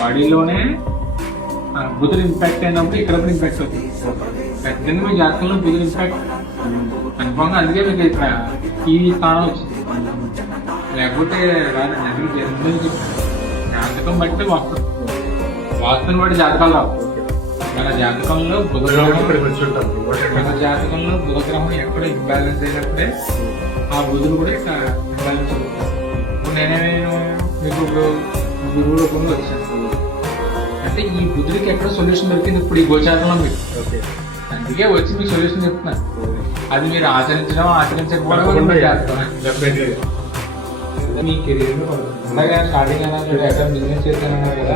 బాడీలోనే బుధుడు ఇంపాక్ట్ అయినప్పుడు ఇక్కడ కూడా ఇంపాక్ట్ అవుతుంది. ఖచ్చితంగా మీ జాతకంలో బుధుడు ఇంపాక్ట్ కన్ఫామ్ గా, అందుకే మీకు ఇక్కడ ఈ స్థానం వచ్చింది. లేకపోతే రాదండి. అందుకే జన్మ జాతకం బట్టి వాస్తుని బట్టి జాతకాలు రావు. మన జాతకంలో జాతకంలో బుధగ్రహం ఎక్కడ ఇంబ్యాలెన్స్ అయినప్పుడే ఆ బుధుడు కూడా ఇంబ్యాలెన్స్ అవుతుంది. ఇప్పుడు నేను మీకు గురువు రూపంలో వచ్చాను అంటే ఈ బుధుడికి ఎక్కడ సొల్యూషన్ దొరికింది ఇప్పుడు ఈ గోచారంలో మీకు. అందుకే వచ్చి మీకు సొల్యూషన్ చెప్తున్నాను. అది మీరు ఆచరించడం ఆచరించకపోవడం మీ కెరీర్ అలాగే స్టార్టింగ్ ఎక్కడ బిజినెస్ చేస్తానన్నా కదా,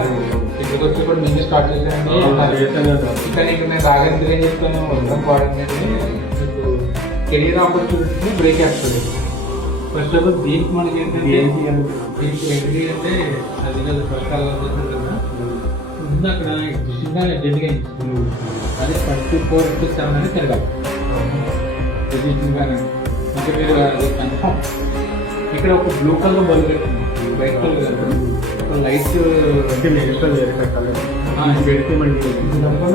ఇక్కడికి వచ్చి కూడా బిజినెస్ స్టార్ట్ చేశానండి. ఇక్కడ నేను బాగా ఎందుకు ఏం చెప్తాను ఉండడం పోవడానికి మీకు కెరీర్ ఆపర్చునిటీని బ్రేక్ చేస్తుంది. ఫస్ట్ ఆఫ్ ఆల్ దీనికి మనకి ఏంటంటే దీనికి ఎంట్రీ అంటే అది కదా ఫస్ట్ కదా ముందు అక్కడ ఎగ్జిస్టింగ్గా డెడ్గా అదే 24/7 అని తిరగాలి ఎగ్జిస్టింగ్గానే. ఇంకా మీరు అది కన్ఫామ్ ఇక్కడ ఒక బ్లూ కలర్ బల్బ్ పెట్టింది, వైట్ కలర్ ఒక లైట్ పెడితే మనకి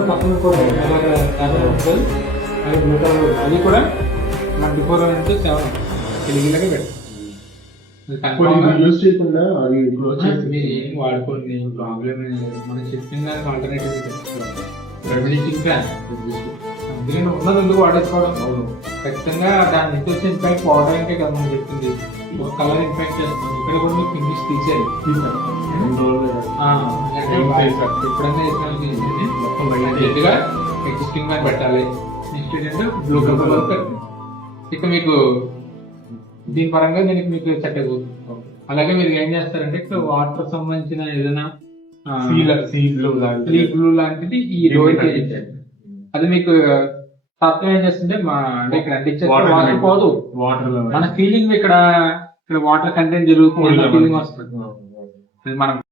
పక్కన కూడా అది బ్లూ కలర్, అది కూడా 24/7 తెలిగిలాగా పెట్టండి. యూజ్ చేయకుండా మీరు ఏం వాడుకోండి, ప్రాబ్లం ఏం లేదు. మనం చెప్పిన దానికి ఆల్టర్నేటివ్ రెమెడీటింగ్ ప్లాన్ అందుకని ఉన్నది ఎందుకు వాడేసుకోవడం. ఖచ్చితంగా దాని నుంచి వచ్చే ఇంపాక్ట్ పోవడానికే కదా మనం చెప్తుంది. ఒక కలర్ ఇంపాక్ట్ చేస్తుంది. ఇక్కడ కూడా మీకు ఫినిష్ తీసేది ఎప్పుడైనా చేతిగా ఎగ్జిస్టింగ్ మ్యాన్ పెట్టాలి. నెక్స్ట్ ఏంటంటే బ్లూ కలర్ వరకు పెట్టండి. ఇక మీకు దీని పరంగా దీనికి మీకు సెట్ అయిపోతుంది. అలాగే మీరు ఏం చేస్తారంటే ఇక్కడ వాటర్ సంబంధించిన ఏదైనా బ్లూ లాంటిది ఈ రోడ్కి ఇచ్చారు. అది మీకు తత్వం ఏం చేస్తుంటే అంటే ఇక్కడ వాటర్ పోదు, మన ఫీలింగ్ ఇక్కడ వాటర్ కంటెంట్ జరుగుతుంది, ఫీలింగ్ వస్తుంది. మనం